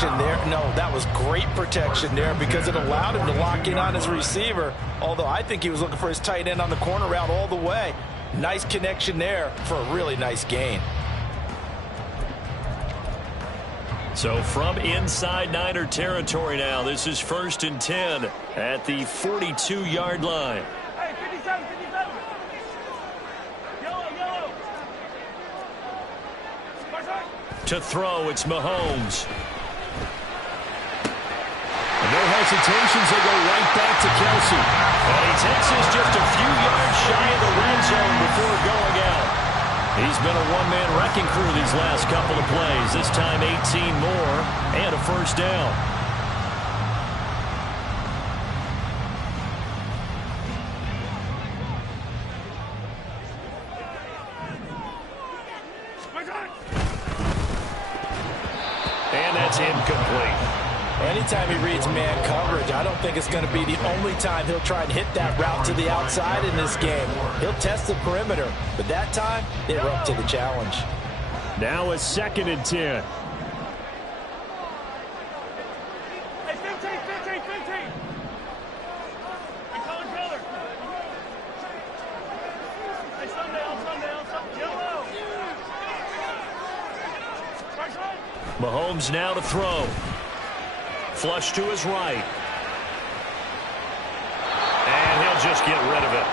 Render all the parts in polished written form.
there. No, that was great protection there because it allowed him to lock in on his receiver, although I think he was looking for his tight end on the corner route all the way. Nice connection there for a really nice gain. So from inside Niner territory now, this is 1st and 10 at the 42-yard line. Hey, 57, 57. Yellow. To throw, it's Mahomes. No hesitations, they go right back to Kelsey. And he takes this just a few yards shy of the red zone before going out. He's been a one-man wrecking crew these last couple of plays. This time 18 more and a first down. And that's incomplete. Anytime he reads man coverage, I don't think it's going to be the only time he'll try and hit that route to the outside in this game. He'll test the perimeter, but that time, they were up to the challenge. Now a 2nd and 10. Hey, 15. Hey, Colin Keller. Hey, Sundown. Yellow. Mahomes now to throw. Flush to his right. And he'll just get rid of it.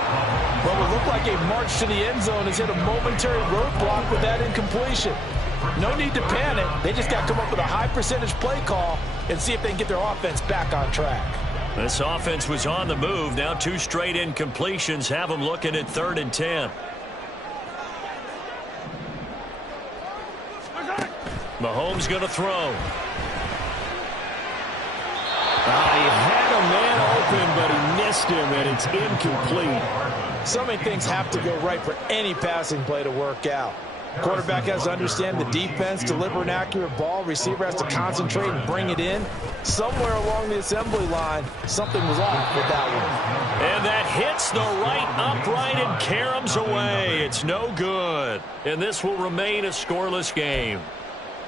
Well, it looked like a march to the end zone has hit a momentary roadblock with that incompletion. No need to panic. They just got to come up with a high percentage play call and see if they can get their offense back on track. This offense was on the move. Now 2 straight incompletions have them looking at 3rd and 10. Mahomes going to throw. He had a man open, but he missed him, and it's incomplete. So many things have to go right for any passing play to work out. Quarterback has to understand the defense, deliver an accurate ball. Receiver has to concentrate and bring it in. Somewhere along the assembly line, something was off with that one. And that hits the right upright and caroms away. It's no good. And this will remain a scoreless game.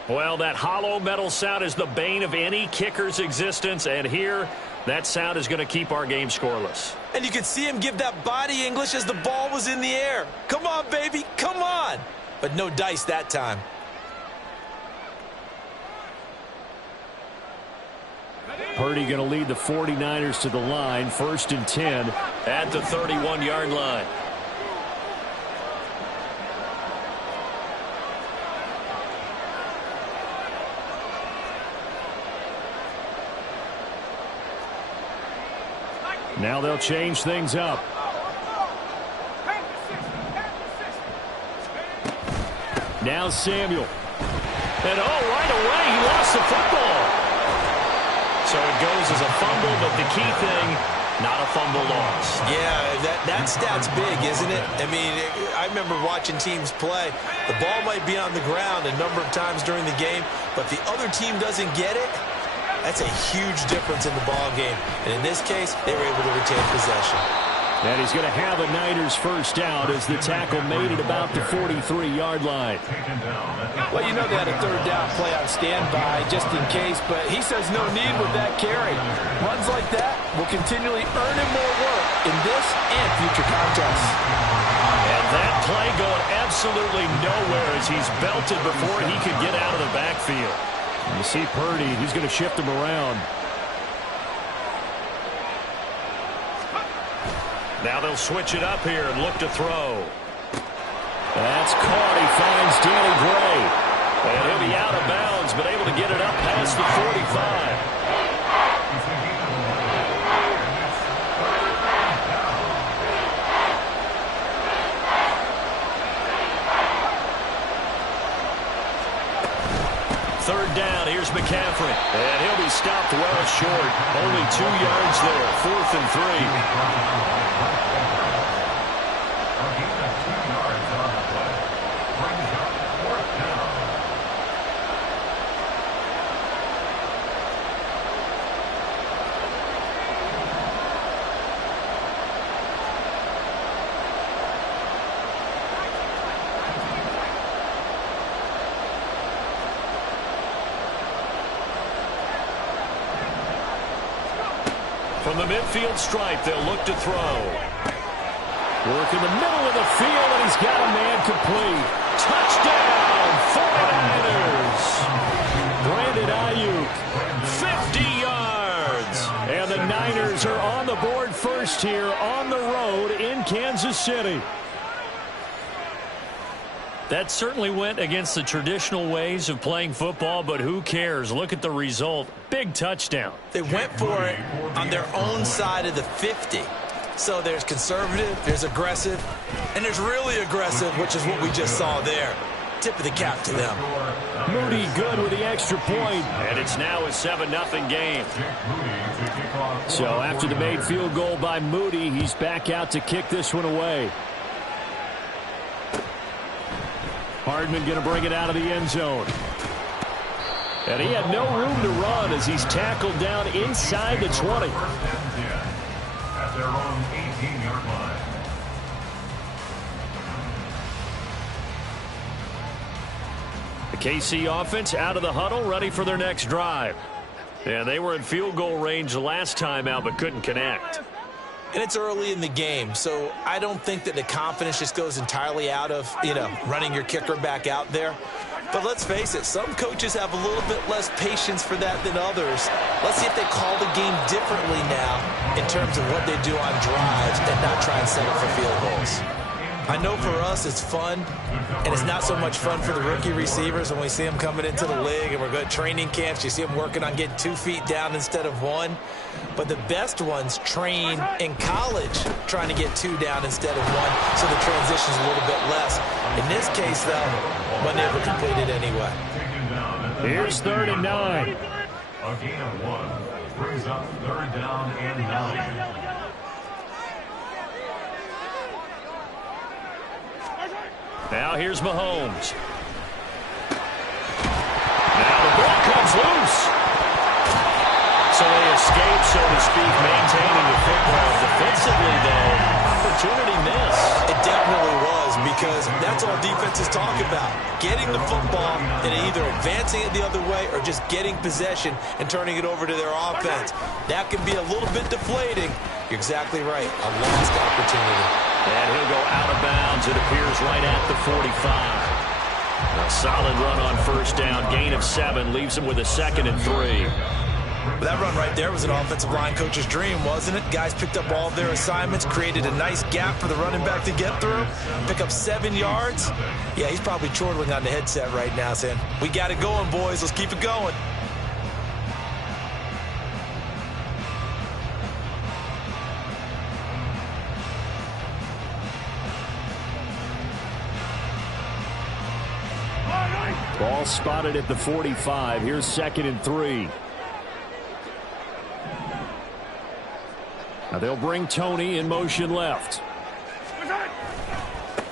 Well, that hollow metal sound is the bane of any kicker's existence, and here, that sound is going to keep our game scoreless. And you could see him give that body English as the ball was in the air. Come on, baby, come on. But no dice that time. Purdy going to lead the 49ers to the line, 1st and 10 at the 31-yard line. Now they'll change things up. Now Samuel. And right away, he lost the football. So it goes as a fumble, but the key thing, not a fumble loss. Yeah, that stat's big, isn't it? I mean, I remember watching teams play. The ball might be on the ground a number of times during the game, but the other team doesn't get it. That's a huge difference in the ball game. And in this case, they were able to retain possession. And he's going to have a Niners first down as the tackle made it about the 43-yard line. Well, you know they had a 3rd down play on standby just in case, but he says no need with that carry. Runs like that will continually earn him more work in this and future contests. And that play going absolutely nowhere as he's belted before he could get out of the backfield. You see Purdy, he's going to shift him around. Now they'll switch it up here and look to throw. That's caught. He finds Danny Gray. And he'll be out of bounds, but able to get it up past the 45. Third down, here's McCaffrey. And he'll be stopped well short. Only 2 yards there, 4th and 3. From the midfield stripe, they'll look to throw. Work in the middle of the field, and he's got a man complete. Touchdown, 49ers. Brandon Ayuk, 50 yards. And the Niners are on the board first here on the road in Kansas City. That certainly went against the traditional ways of playing football, but who cares? Look at the result. Big touchdown. They went for it on their own side of the 50. So there's conservative, there's aggressive, and there's really aggressive, which is what we just saw there. Tip of the cap to them. Moody good with the extra point. And it's now a 7-0 game. So after the made field goal by Moody, he's back out to kick this one away. Hardman going to bring it out of the end zone. And he had no room to run as he's tackled down inside the 20. At their own 18-yard line. The KC offense out of the huddle, ready for their next drive. And they were in field goal range last time out, but couldn't connect. And it's early in the game, so I don't think that the confidence just goes entirely out of, running your kicker back out there. But let's face it, some coaches have a little bit less patience for that than others. Let's see if they call the game differently now in terms of what they do on drives and not try and settle for field goals. I know for us it's fun, and it's not so much fun for the rookie receivers when we see them coming into the league and we're going to training camps. You see them working on getting 2 feet down instead of 1. But the best ones train in college trying to get 2 down instead of 1, so the transition's a little bit less. In this case, though, one never completed anyway. Here's 3rd and 9. A gain of 1 brings up 3rd down and 9. Now here's Mahomes. Now the ball comes loose. So they escape, so to speak, maintaining the football. Defensively, though, opportunity miss. It definitely was, because that's all defenses talk about. Getting the football and either advancing it the other way or just getting possession and turning it over to their offense. That can be a little bit deflating. You're exactly right. A lost opportunity. And he'll go out of bounds, it appears, right at the 45. A solid run on 1st down. Gain of 7 leaves him with a 2nd and 3. That run right there was an offensive line coach's dream, wasn't it? Guys picked up all of their assignments, created a nice gap for the running back to get through, pick up 7 yards. Yeah, he's probably chortling on the headset right now saying, we got it going, boys. Let's keep it going. Ball spotted at the 45. Here's 2nd and 3. Now they'll bring Tony in motion left.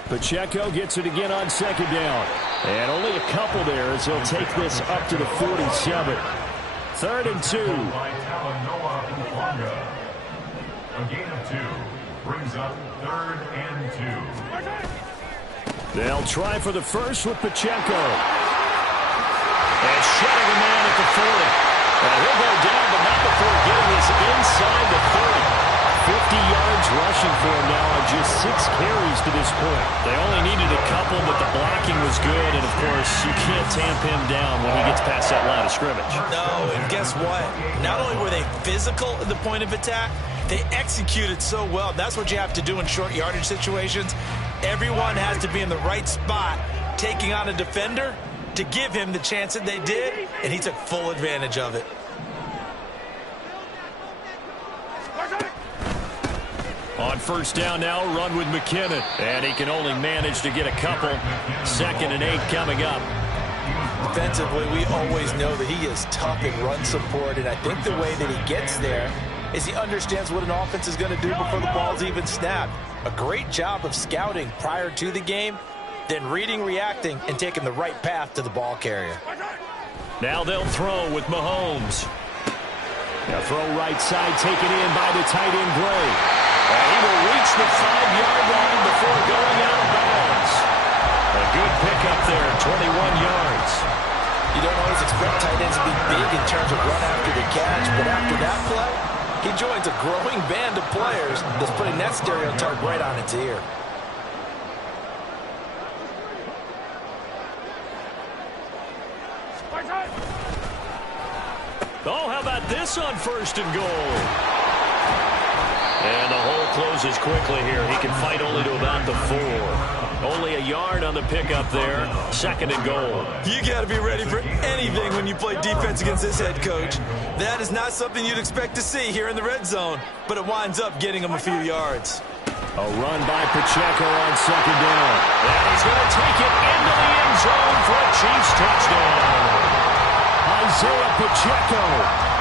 Pacheco gets it again on 2nd down. And only a couple there as he'll take this up to the 47. 3rd and 2. A gain of 2 brings up 3rd and 2. They'll try for the first with Pacheco. And shedding a man at the 40. And he'll go down, but not before getting this inside the 30. 50 yards rushing for him now on just 6 carries to this point. They only needed a couple, but the blocking was good. And, of course, you can't tamp him down when he gets past that line of scrimmage. No, and guess what? Not only were they physical at the point of attack, they executed so well. That's what you have to do in short yardage situations. Everyone has to be in the right spot, taking on a defender to give him the chance that they did, and he took full advantage of it. On 1st down now, run with McKinnon. And he can only manage to get a couple. 2nd and 8 coming up. Defensively, we always know that he is tough in run support, and I think the way that he gets there is he understands what an offense is going to do before the ball's even snapped. A great job of scouting prior to the game, then reading, reacting, and taking the right path to the ball carrier. Now they'll throw with Mahomes. Now throw right side, taken in by the tight end Gray. And he will reach the 5-yard line before going out of bounds. A good pickup there, 21 yards. You don't always expect tight ends to be big in terms of run after the catch, but after that play, he joins a growing band of players that's putting that stereotype right on its ear. Oh, how about this on 1st and goal? And the hole closes quickly here. He can fight only to about the 4. Only a yard on the pickup there. 2nd and goal. You got to be ready for anything when you play defense against this head coach. That is not something you'd expect to see here in the red zone, but it winds up getting him a few yards. A run by Pacheco on 2nd down. And he's going to take it into the end zone for a Chiefs touchdown. Isaiah Pacheco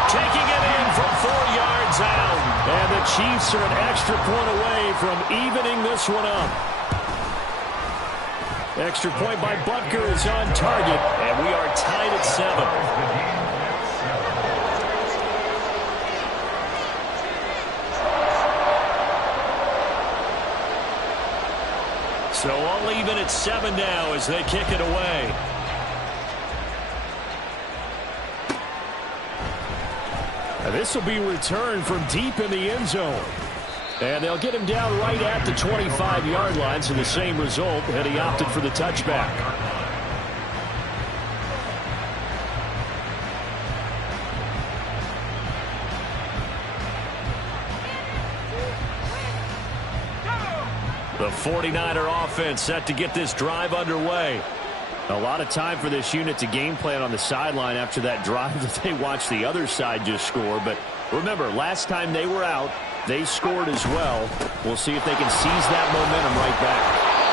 taking it in from 4 yards out. And the Chiefs are an extra point away from evening this one up. Extra point by Butker is on target. And we are tied at 7. So all even at 7 now as they kick it away. This will be returned from deep in the end zone. And they'll get him down right at the 25-yard line, so the same result, and he opted for the touchback. The 49er offense set to get this drive underway. A lot of time for this unit to game plan on the sideline after that drive that they watched the other side just score. But remember, last time they were out, they scored as well. We'll see if they can seize that momentum right back.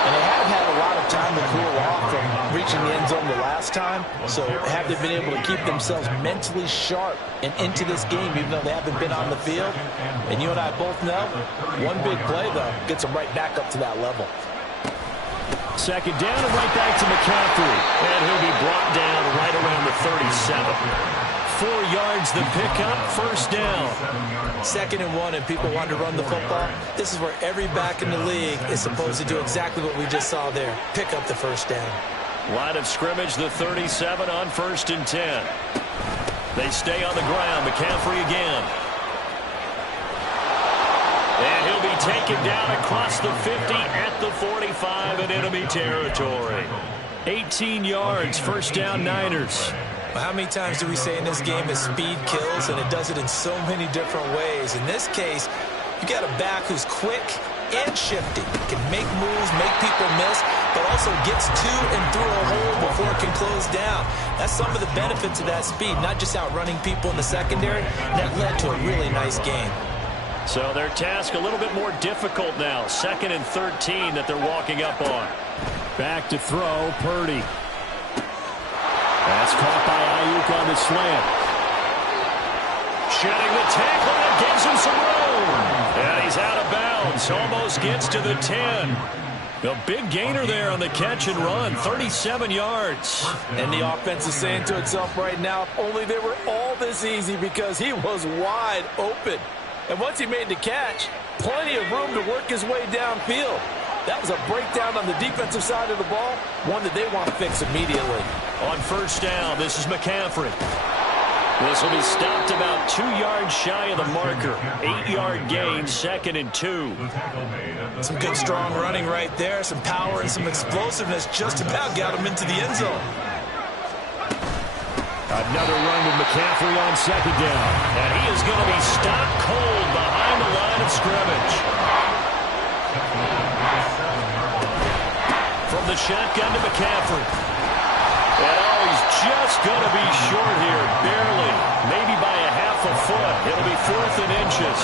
And they have had a lot of time to cool off from reaching the end zone the last time. So have they been able to keep themselves mentally sharp and into this game, even though they haven't been on the field? And you and I both know, one big play, though, gets them right back up to that level. 2nd down and right back to McCaffrey. And he'll be brought down right around the 37. 4 yards the pickup, 1st down. 2nd and 1 and people want to run the football. This is where every back in the league is supposed to do exactly what we just saw there. Pick up the 1st down. Line of scrimmage, the 37 on 1st and 10. They stay on the ground. McCaffrey again. And he'll be taken down across the 50 at the 45 in enemy territory. 18 yards, 1st down Niners. Well, how many times do we say in this game that speed kills, and it does it in so many different ways? In this case, you got a back who's quick and shifty, can make moves, make people miss, but also gets to and through a hole before it can close down. That's some of the benefits of that speed, not just outrunning people in the secondary. That led to a really nice game. So their task a little bit more difficult now. 2nd and 13 that they're walking up on. Back to throw, Purdy. That's caught by Ayuk on the slant. Shedding the tackle that gives him some room. And he's out of bounds. Almost gets to the 10. A big gainer there on the catch and run. 37 yards. And the offense is saying to itself right now, if only they were all this easy, because he was wide open. And once he made the catch, plenty of room to work his way downfield. That was a breakdown on the defensive side of the ball, one that they want to fix immediately. On 1st down, this is McCaffrey. This will be stopped about 2 yards shy of the marker. 8-yard gain, 2nd and 2. Some good, strong running right there. Some power and some explosiveness just about got him into the end zone. Another run with McCaffrey on 2nd down. And he is going to be stopped cold behind the line of scrimmage. From the shotgun to McCaffrey. And he's just going to be short here, barely. Maybe by a half a foot. It'll be 4th and inches.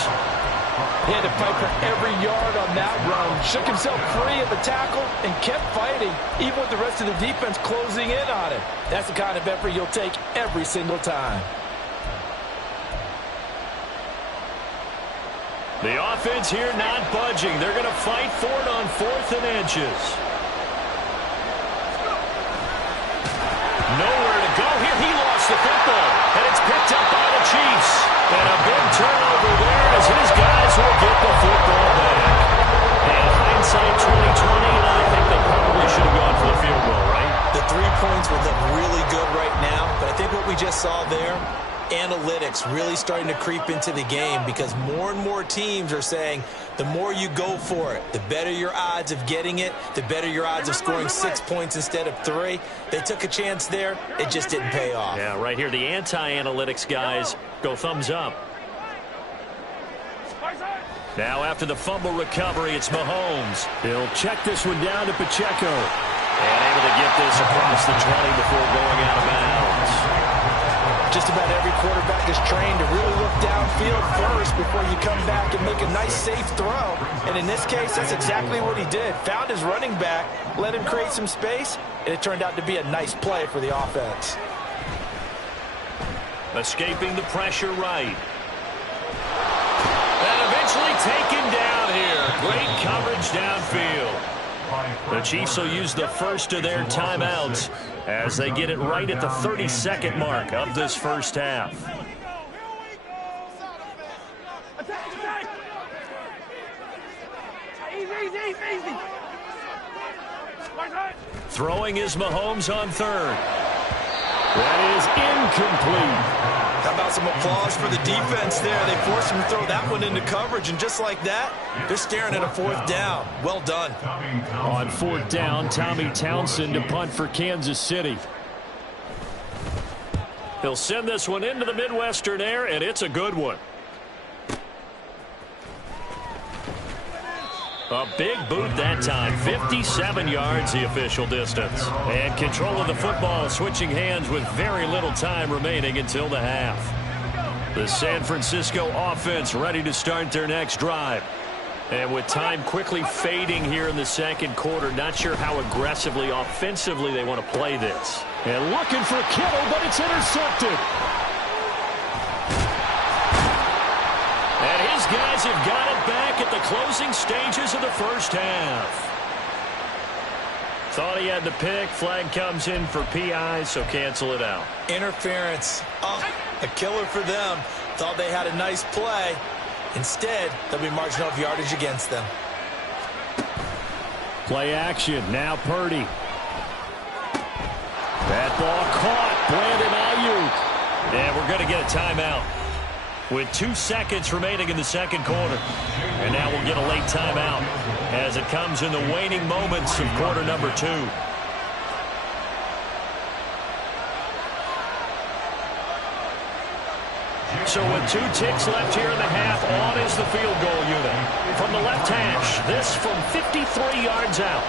He had to fight for every yard on that run. Shook himself free of the tackle and kept fighting, even with the rest of the defense closing in on him. That's the kind of effort you'll take every single time. The offense here not budging. They're going to fight for it on 4th and inches. Nowhere to go here. He lost the football, and it's picked up by the Chiefs. And a big turnover there as his guys will get the football back. And hindsight 2020, and I think they probably should have gone for the field goal, right? The 3 points would look really good right now, but I think what we just saw there, analytics really starting to creep into the game because more and more teams are saying the more you go for it, the better your odds of getting it, the better your odds of scoring 6 points instead of 3. They took a chance there. It just didn't pay off. Yeah, right here, the anti-analytics guys go thumbs up. Now after the fumble recovery, it's Mahomes. He'll check this one down to Pacheco. And able to get this across the 20 before going out of bounds. Just about every quarterback is trained to really look downfield first before you come back and make a nice, safe throw. And in this case, that's exactly what he did. Found his running back, let him create some space, and it turned out to be a nice play for the offense. Escaping the pressure right. And eventually taken down here. Great coverage downfield. The Chiefs will use the first of their timeouts as they get it right at the 32nd mark of this first half. Easy. Throwing is Mahomes on third. That is incomplete. How about some applause for the defense there? They forced him to throw that one into coverage, and just like that, they're staring at a 4th down. Well done. On 4th down, Tommy Townsend to punt for Kansas City. He'll send this one into the Midwestern air, and it's a good one. A big boot that time. 57 yards the official distance. And control of the football switching hands with very little time remaining until the half. The San Francisco offense ready to start their next drive. And with time quickly fading here in the second quarter, not sure how aggressively, offensively they want to play this. And looking for Kittle, but it's intercepted. And his guys have got it back at the closing stages of the first half. Thought he had the pick. Flag comes in for PI, so cancel it out. Interference. Oh, a killer for them. Thought they had a nice play. Instead, there'll be margin of yardage against them. Play action. Now Purdy. That ball caught. Brandon Ayuk. And we're going to get a timeout with 2 seconds remaining in the second quarter. And now we'll get a late timeout as it comes in the waning moments of quarter number 2. So with 2 ticks left here in the half, on is the field goal unit. From the left hash, this from 53 yards out.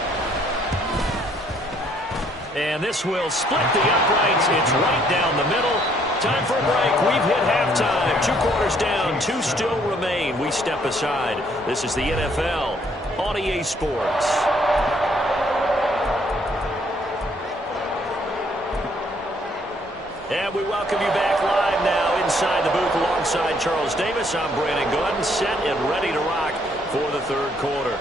And this will split the uprights. It's right down the middle. Time for a break. We've hit halftime. 2 quarters down. 2 still remain. We step aside. This is the NFL on EA Sports. And we welcome you back live now inside the booth alongside Charles Davis. I'm Brandon Gordon, set and ready to rock for the third quarter.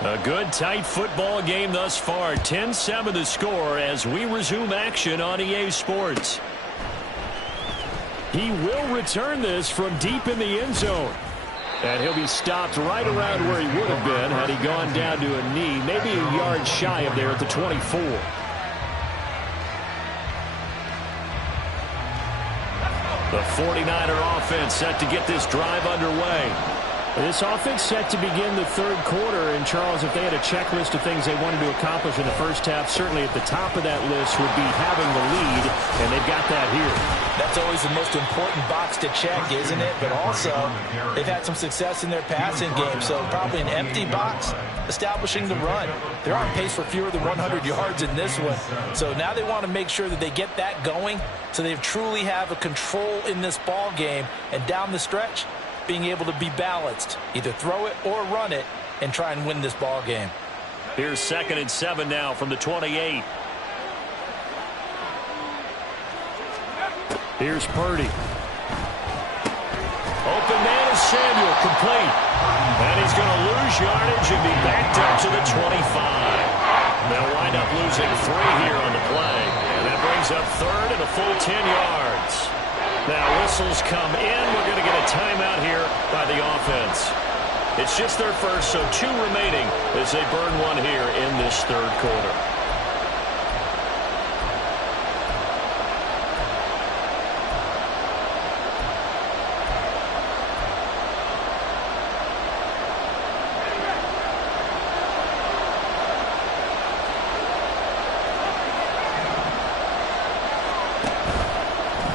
A good, tight football game thus far. 10-7 the score as we resume action on EA Sports. He will return this from deep in the end zone. And he'll be stopped right around where he would have been had he gone down to a knee, maybe a yard shy of there at the 24. The 49er offense set to get this drive underway. This offense set to begin the third quarter, and Charles, if they had a checklist of things they wanted to accomplish in the first half, certainly at the top of that list would be having the lead, and they've got that here. That's always the most important box to check, isn't it? But also, they've had some success in their passing game, so probably an empty box establishing the run. They're on pace for fewer than 100 yards in this one, so now they want to make sure that they get that going so they truly have a control in this ball game, and down the stretch, being able to be balanced, either throw it or run it, and try and win this ball game. Here's 2nd and 7 now from the 28. Here's Purdy. Open man is Samuel, complete. And he's going to lose yardage and be backed up to the 25. They'll wind up losing 3 here on the play. And that brings up 3rd and a full 10 yards. Now whistles come in. We're going to get a timeout here by the offense. It's just their first, so 2 remaining as they burn one here in this third quarter.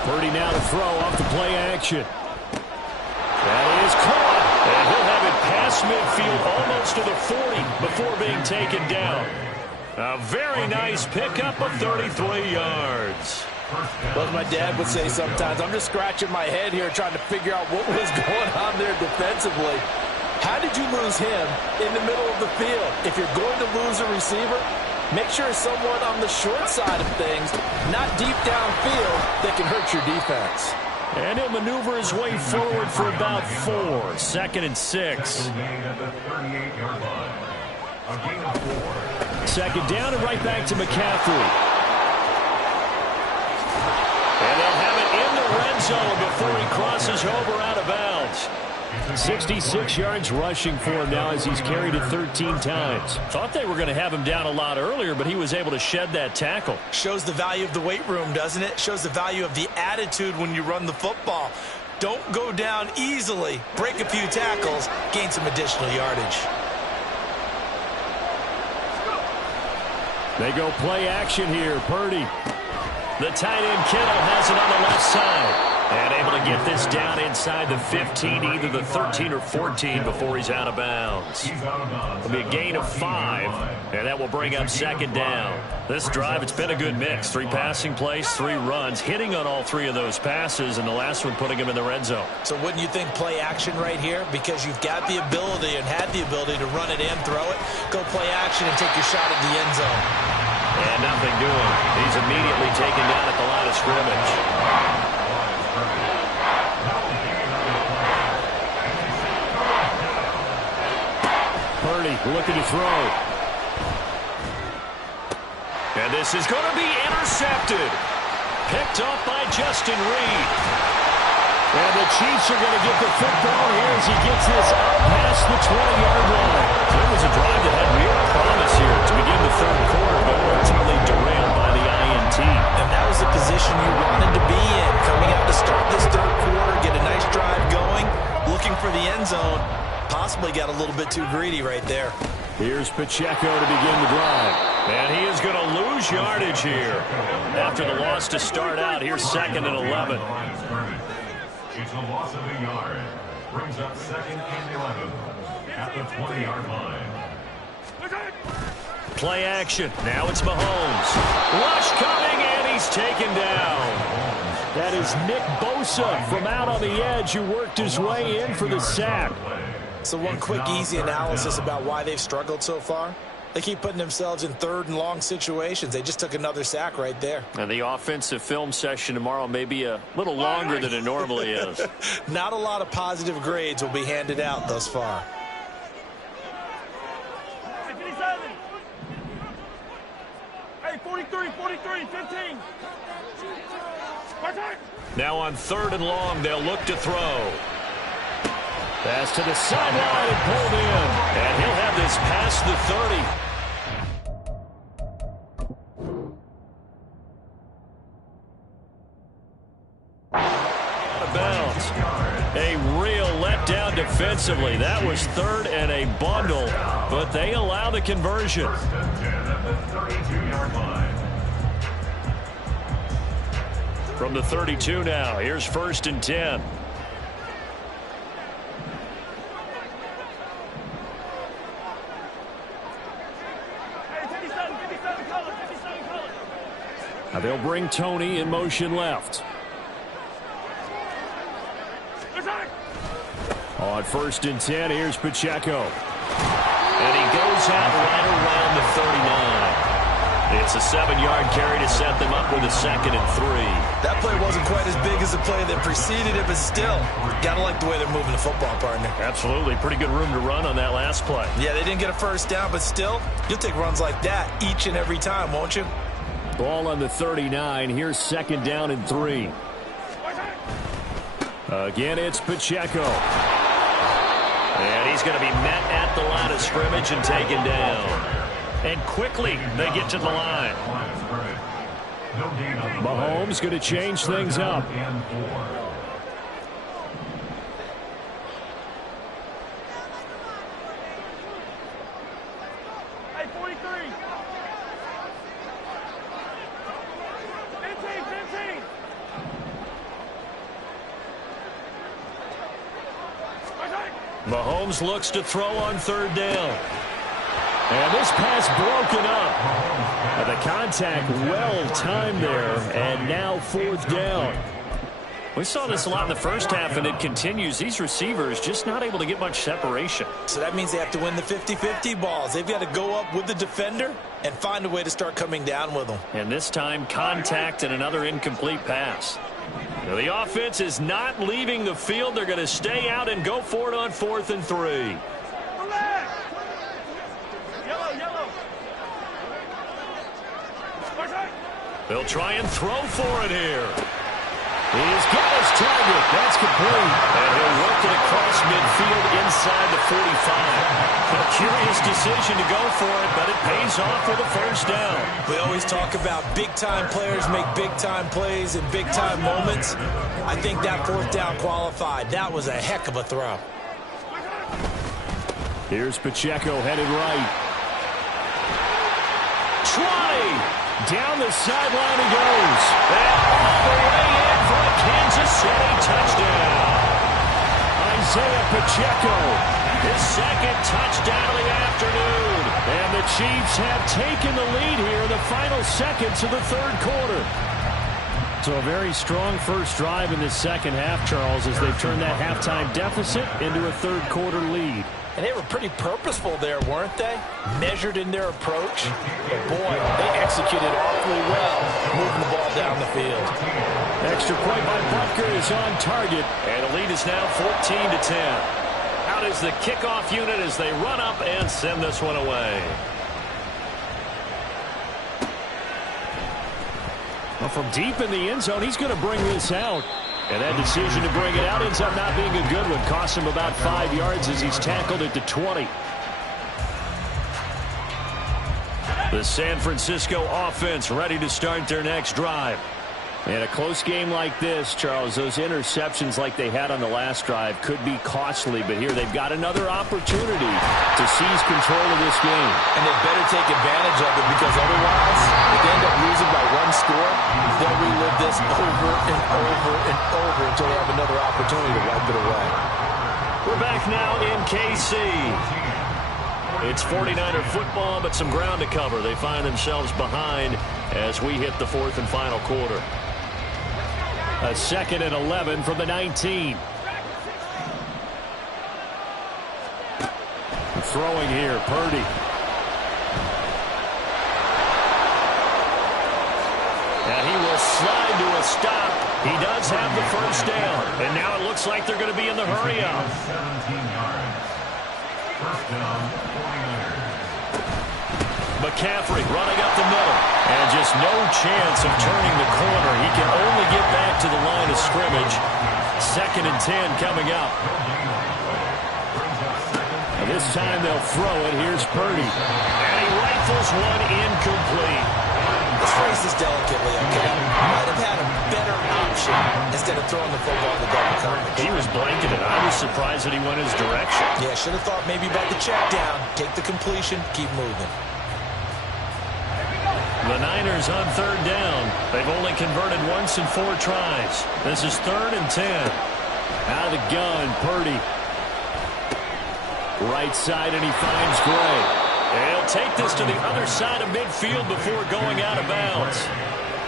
Purdy now to throw off the play action. That is caught. And he'll have it past midfield almost to the 40 before being taken down. A very nice pickup of 33 yards. Well, as my dad would say sometimes, I'm just scratching my head here trying to figure out what was going on there defensively. How did you lose him in the middle of the field? If you're going to lose a receiver, make sure it's someone on the short side of things, not deep downfield, that can hurt your defense. And he'll maneuver his way forward for about 4. 2nd and 6. Second down and right back to McCaffrey. And they'll have it in the red zone before he crosses over out of bounds. 66 yards rushing for him now as he's carried it 13 times. Thought they were going to have him down a lot earlier, but he was able to shed that tackle. Shows the value of the weight room, doesn't it? Shows the value of the attitude when you run the football. Don't go down easily. Break a few tackles, gain some additional yardage. They go play action here. Purdy. The tight end Kittle has it on the left side. And able to get this down inside the 15, either the 13 or 14 before he's out of bounds. It'll be a gain of 5, and that will bring up second down. This drive, it's been a good mix. 3 passing plays, 3 runs, hitting on all 3 of those passes, and the last one putting him in the red zone. So wouldn't you think play action right here? Because you've got the ability and had the ability to run it and throw it. Go play action and take your shot at the end zone. And nothing doing. He's immediately taken down at the line of scrimmage. Purdy looking to throw. And this is going to be intercepted. Picked up by Justin Reed. And the Chiefs are going to get the football here as he gets this out past the 20-yard line. There was a drive that had real promise here to begin the third quarter, but ultimately derailed by the INT. And that was the position you wanted to be in. Coming out to start this third quarter, get a nice drive going, looking for the end zone. Possibly got a little bit too greedy right there. Here's Pacheco to begin the drive. And he is going to lose yardage here. After the loss to start out, here's 2nd and 11. It's a loss of a yard. Brings up 2nd and 11 at the 20-yard line. Play action. Now it's Mahomes. Rush coming, and he's taken down. That is Nick Bosa from out on the edge who worked his way in for the sack. So one quick, easy analysis about why they've struggled so far. They keep putting themselves in 3rd and long situations. They just took another sack right there. And the offensive film session tomorrow may be a little longer than it normally is. Not a lot of positive grades will be handed out thus far. Hey, 43, 15. Now on 3rd and long, they'll look to throw. Pass to the sideline and pulled in. And he'll have this past the 30. Bounds. A real letdown defensively. That was 3rd and a bundle, but they allow the conversion. From the 32 now, here's 1st and 10. Now they'll bring Tony in motion left. On 1st and 10, here's Pacheco. And he goes out right around the 39. It's a 7-yard carry to set them up with a 2nd and 3. That play wasn't quite as big as the play that preceded it, but still, gotta like the way they're moving the football, partner. Absolutely. Pretty good room to run on that last play. Yeah, they didn't get a first down, but still, you'll take runs like that each and every time, won't you? Ball on the 39. Here's 2nd down and 3. Again, it's Pacheco. And he's going to be met at the line of scrimmage and taken down. And quickly, they get to the line. Mahomes going to change things up. Hey, 43. 15. Mahomes looks to throw on third down. And this pass broken up. And the contact well timed there. And now fourth down. We saw this a lot in the first half, and it continues. These receivers just not able to get much separation. So that means they have to win the 50-50 balls. They've got to go up with the defender and find a way to start coming down with them. And this time, contact and another incomplete pass. Now, the offense is not leaving the field. They're going to stay out and go for it on 4th and 3. Yellow. They'll try and throw for it here. He's got his target. That's complete. And he'll work it across midfield inside the 45. A curious decision to go for it, but it pays off with a first down. We always talk about big-time players make big-time plays in big-time moments. I think that fourth down qualified. That was a heck of a throw. Here's Pacheco headed right. Try! Down the sideline he goes. And all the way in for a Kansas City touchdown. Isaiah Pacheco. His second touchdown of the afternoon. And the Chiefs have taken the lead here in the final seconds of the third quarter. So a very strong first drive in the second half, Charles, as they've turned that halftime deficit into a third quarter lead. And they were pretty purposeful there, weren't they? Measured in their approach. But boy, they executed awfully well, moving the ball down the field. Extra point by Butker is on target. And the lead is now 14-10. Out is the kickoff unit as they run up and send this one away. Well, from deep in the end zone, he's going to bring this out. And that decision to bring it out ends up not being a good one. Costs him about 5 yards as he's tackled at the 20. The San Francisco offense ready to start their next drive. In a close game like this, Charles, those interceptions like they had on the last drive could be costly. But here they've got another opportunity to seize control of this game. And they better take advantage of it, because otherwise, if they end up losing by one score, they'll relive this over and over and over until they have another opportunity to wipe it away. We're back now in KC. It's 49er football, but some ground to cover. They find themselves behind as we hit the fourth and final quarter. A 2nd and 11 from the 19. Throwing here, Purdy. And he will slide to a stop. He does have the first down. And now it looks like they're going to be in the hurry-up. 17 yards. First down, 49ers. McCaffrey running up the middle. And just no chance of turning the corner. He can only get back to the line of scrimmage. 2nd and 10 coming up. And this time they'll throw it. Here's Purdy. And he rifles one incomplete. Let's phrase this delicately, okay? Might have had a better option instead of throwing the football to double coverage. He was blanketed. I was surprised that he went his direction. Yeah, should have thought maybe about the check down. Take the completion, keep moving. The Niners on third down. They've only converted once in 4 tries. This is 3rd and 10. Out of the gun, Purdy. Right side, and he finds Gray. He'll take this to the other side of midfield before going out of bounds.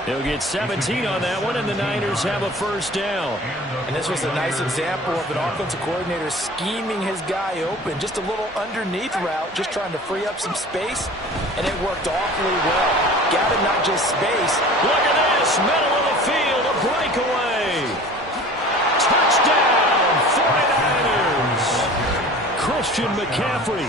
He'll get 17 on that one, and the Niners have a first down. And this was a nice example of an offensive coordinator scheming his guy open. Just a little underneath route, just trying to free up some space, and it worked awfully well. Got him not just space. Look at this, middle of the field, a breakaway. Touchdown, 49ers. Christian McCaffrey.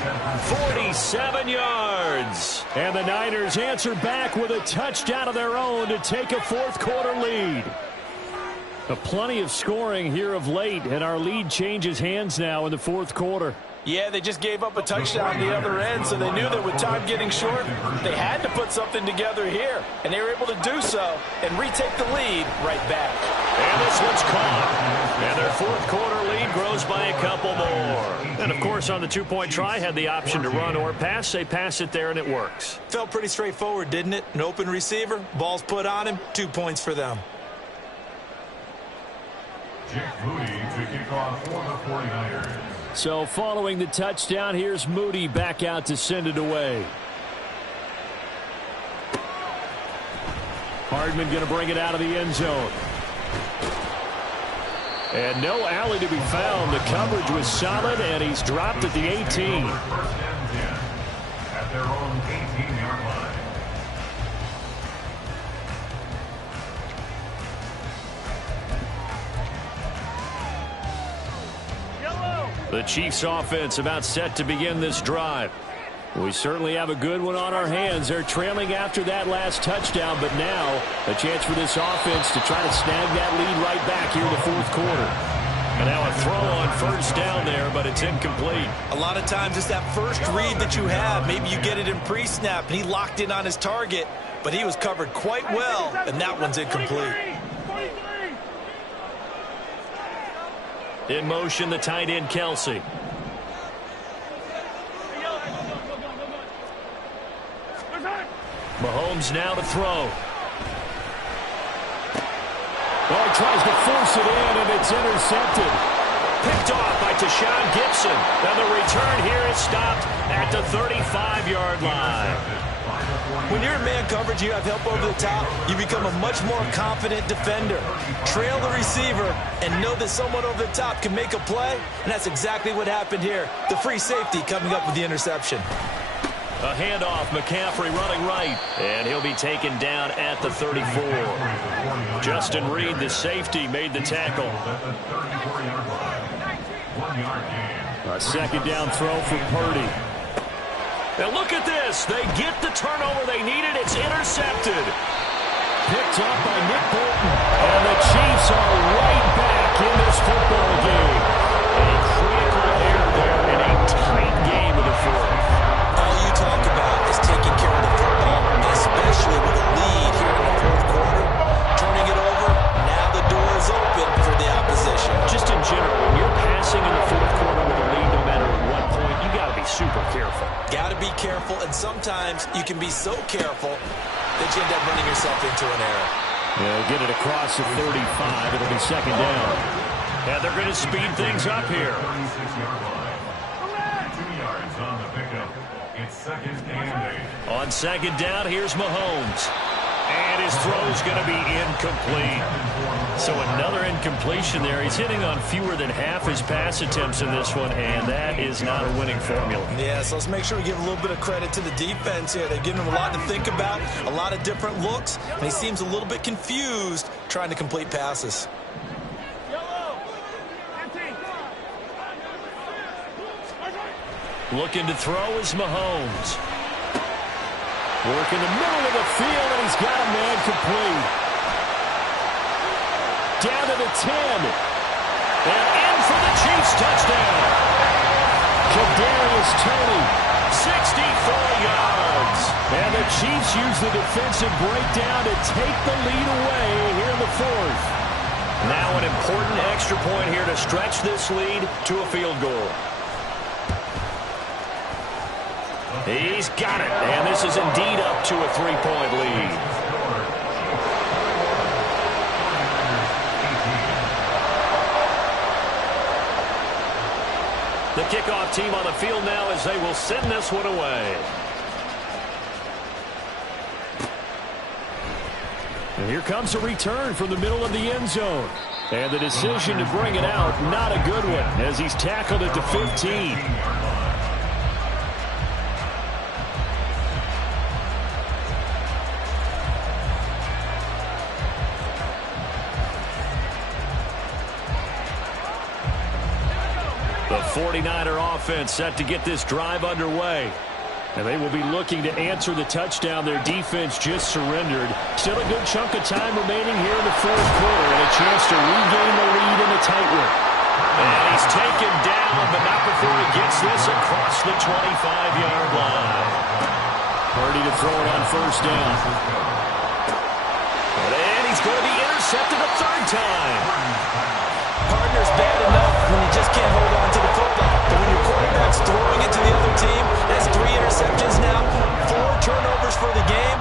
47 yards. And the Niners answer back with a touchdown of their own to take a fourth quarter lead. Plenty of scoring here of late, and our lead changes hands now in the fourth quarter. Yeah, they just gave up a touchdown the other end, so they knew that with time getting short, they had to put something together here. And they were able to do so and retake the lead right back. And this one's caught. And their fourth quarter lead grows by a couple more. And, of course, on the two-point try, had the option to run or pass. They pass it there, and it works. Felt pretty straightforward, didn't it? An open receiver, ball's put on him, 2 points for them. Jake Moody to kick off for the 49ers. So following the touchdown, here's Moody back out to send it away. Hardman going to bring it out of the end zone. And no alley to be found. The coverage was solid, and he's dropped at the 18. First and 10 at their own 18-yard line. The Chiefs offense about set to begin this drive. We certainly have a good one on our hands. They're trailing after that last touchdown, but now a chance for this offense to try to snag that lead right back here in the fourth quarter. And now a throw on first down there, but it's incomplete. A lot of times it's that first read that you have. Maybe you get it in pre-snap, and he locked in on his target, but he was covered quite well, and that one's incomplete. In motion, the tight end, Kelsey. Mahomes now to throw. Oh, he tries to force it in, and it's intercepted. Picked off by Tashawn Gibson. And the return here is stopped at the 35-yard line. When you're in man coverage, you have help over the top, you become a much more confident defender. Trail the receiver and know that someone over the top can make a play, and that's exactly what happened here. The free safety coming up with the interception. A handoff, McCaffrey running right, and he'll be taken down at the 34. Justin Reed, the safety, made the tackle. A second down throw for Purdy. And look at this. They get the turnover they needed. It's intercepted. Picked up by Nick Bolton. And the Chiefs are right back in this football game. A critical error there in a tight game of the fourth. All you talk about is taking care of the football, and especially with a lead here in the fourth quarter. Turning it over, now the door is open for the opposition. Just in general, when you're passing in the fourth quarter with a lead, no matter at what point, you got to be super careful. Got to be careful, and sometimes you can be so careful that you end up running yourself into an error. They'll get it across the 35. It'll be second down. And they're going to speed things up here. 36-yard line. 2 yards on the pickup. It's second and 8. On second down, here's Mahomes. And his throw's going to be incomplete. So another incompletion there. He's hitting on fewer than half his pass attempts in this one, and that is not a winning formula. Yeah, so let's make sure we give a little bit of credit to the defense here. They've given him a lot to think about, a lot of different looks, and he seems a little bit confused trying to complete passes. Looking to throw is Mahomes. Work in the middle of the field, and he's got a man complete. Down to the 10. And in for the Chiefs touchdown. Kadarius Toney. 64 yards. And the Chiefs use the defensive breakdown to take the lead away here in the fourth. Now an important extra point here to stretch this lead to a field goal. He's got it, and this is indeed up to a 3-point lead. The kickoff team on the field now as they will send this one away. And here comes a return from the middle of the end zone. And the decision to bring it out, not a good one, as he's tackled at the 15. The 49er offense set to get this drive underway. And they will be looking to answer the touchdown their defense just surrendered. Still a good chunk of time remaining here in the fourth quarter and a chance to regain the lead in a tight one. And he's taken down, but not before he gets this across the 25-yard line. Purdy to throw it on first down. And he's going to be intercepted a third time. Partner's bad enough when you just can't hold on to the football. But when your quarterback's throwing it to the other team, that's 3 interceptions now, 4 turnovers for the game.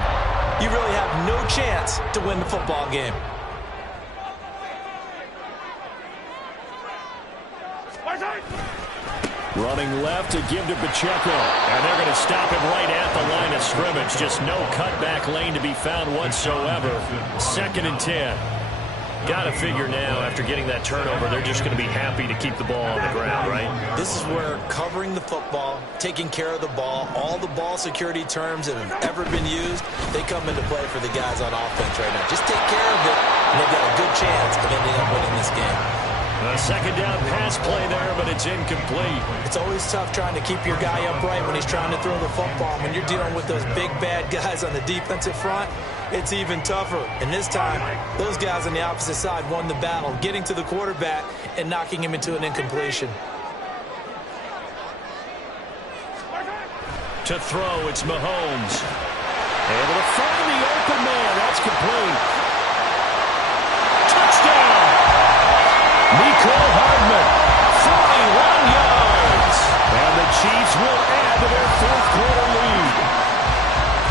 You really have no chance to win the football game. Running left to give to Pacheco. And they're going to stop him right at the line of scrimmage. Just no cutback lane to be found whatsoever. 2nd and 10. Got to figure now, after getting that turnover, they're just going to be happy to keep the ball on the ground, right? This is where covering the football, taking care of the ball, all the ball security terms that have ever been used, they come into play for the guys on offense right now. Just take care of it, and they've got a good chance of ending up winning this game. A 2nd down pass play there, but it's incomplete. It's always tough trying to keep your guy upright when he's trying to throw the football. When you're dealing with those big, bad guys on the defensive front, it's even tougher. And this time, those guys on the opposite side won the battle, getting to the quarterback and knocking him into an incompletion. To throw, it's Mahomes. Able to find the open man. That's complete. Touchdown! Mecole Hardman, 41 yards. And the Chiefs will add to their fourth quarter lead.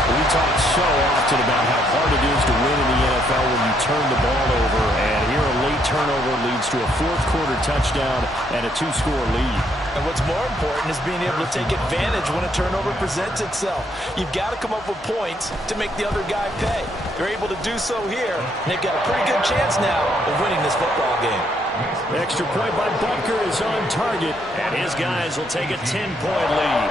We talk so often about how hard it is to win in the NFL when you turn the ball over. And here a late turnover leads to a fourth quarter touchdown and a 2-score lead. And what's more important is being able to take advantage when a turnover presents itself. You've got to come up with points to make the other guy pay. They're able to do so here, and they've got a pretty good chance now of winning this football game. Extra point by Butker is on target. And his guys will take a 10-point lead.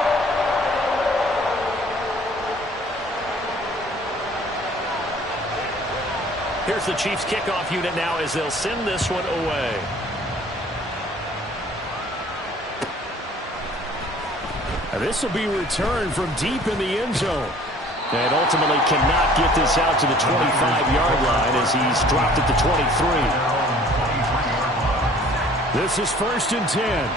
Here's the Chiefs kickoff unit now as they'll send this one away. And this will be returned from deep in the end zone. And ultimately cannot get this out to the 25-yard line as he's dropped at the 23. This is 1st and 10.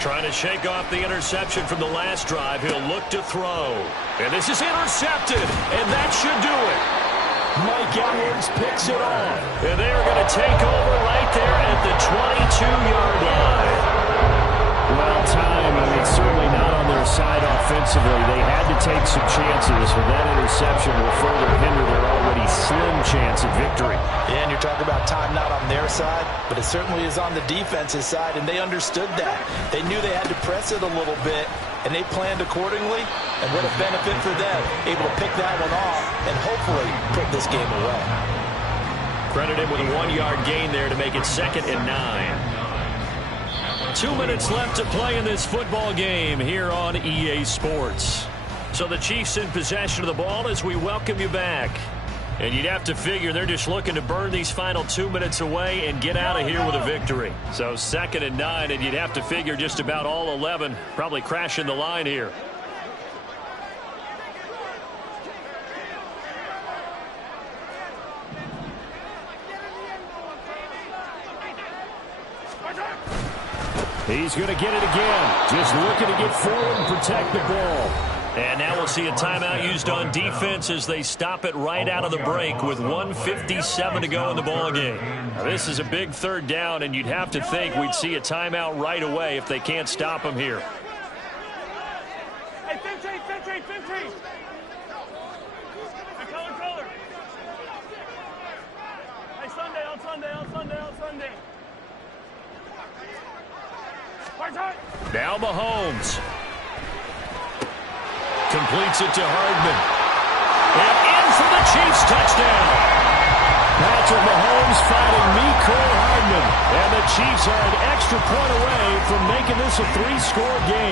Trying to shake off the interception from the last drive. He'll look to throw. And this is intercepted. And that should do it. Mike Edwards picks it off. And they're going to take over right there at the 22-yard line. Well timed. I mean, certainly not on their side offensively. They had to take some chances, but that interception will further hinder their already slim chance at victory. Yeah, and you're talking about time not on their side, but it certainly is on the defense's side, and they understood that. They knew they had to press it a little bit, and they planned accordingly, and what a benefit for them, able to pick that one off and hopefully put this game away. Credit him with a 1-yard gain there to make it 2nd and 9. 2 minutes left to play in this football game here on EA Sports. So the Chiefs in possession of the ball as we welcome you back. And you'd have to figure they're just looking to burn these final 2 minutes away and get out of here with a victory. So 2nd and 9, and you'd have to figure just about all 11 probably crashing the line here. He's going to get it again. Just looking to get forward and protect the ball. And now we'll see a timeout used on defense as they stop it right out of the break with 1:57 to go in the ballgame. Now, this is a big 3rd down, and you'd have to think we'd see a timeout right away if they can't stop him here. Hey, 15. Hey, color. Hey, Sunday. Now Mahomes. Completes it to Hardman. And in for the Chiefs touchdown. Patrick Mahomes fighting Mecole Hardman. And the Chiefs are an extra point away from making this a 3-score game.